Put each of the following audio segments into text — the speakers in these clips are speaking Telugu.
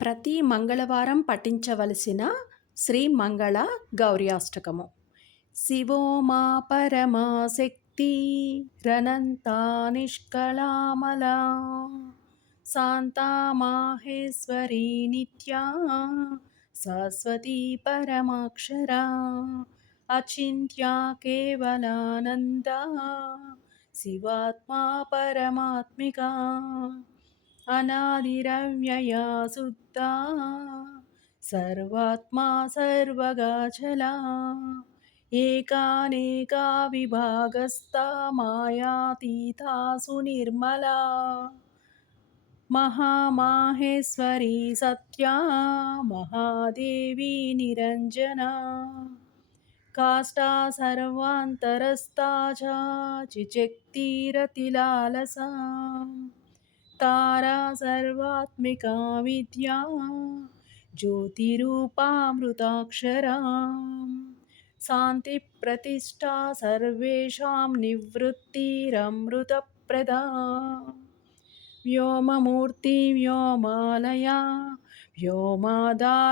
ప్రతి మంగళవారం పఠించవలసిన శ్రీ మంగళ గౌరీ అష్టకము. శివో మా పరమా శక్తి రనంతా నిష్కళామలా శాంతా మాహేశ్వరీ నిత్యా శాశ్వతీ పరమాక్షరా అచింత్యా కేవలానంద శివాత్మా పరమాత్మికా అనాదిరవ్యయా శుద్ధా సర్వాత్మా సర్వగాచలా ఏకానేకా విభాగస్థా మాయాతీతా సునిర్మలా మహామాహేశ్వరీ సత్యా మహాదేవీ నిరంజనా కాష్టా సర్వాంతరస్థా చ చిచక్తిరతిలాలసా తారా సర్వాత్మికా విద్యా జ్యోతిరూపామృతాక్షరా శాంతి ప్రతిష్టా సర్వేషాం నివృత్తిరమృతప్రదా వ్యోమమూర్తి వ్యోమాలయా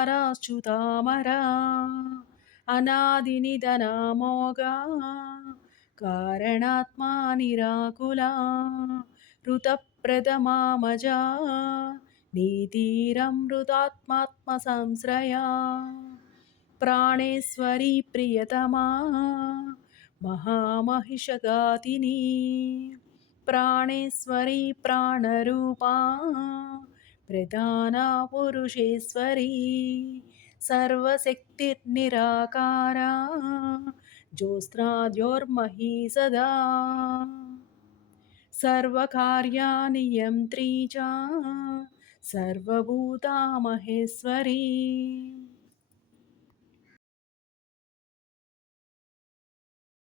వ్యోమాధారాచ్యుతామరా అనాదినిధనామోగా కారణాత్మా నిరాకులా ఋతప్రథమామజా నీతిరమృతాత్మాత్మ సంశ్రయా ప్రాణేశ్వరీ ప్రియతమా మహామహిషఘాతిని ప్రాణేశ్వరీ ప్రాణరూపా ప్రధానా పురుషేశ్వరీ సర్వశక్తిర్నిరాకారా జ్యోత్స్నాద్యోర్మహీ సదా సర్వకార్యానియంత్రీ చ సర్వభూతా మహేశ్వరీ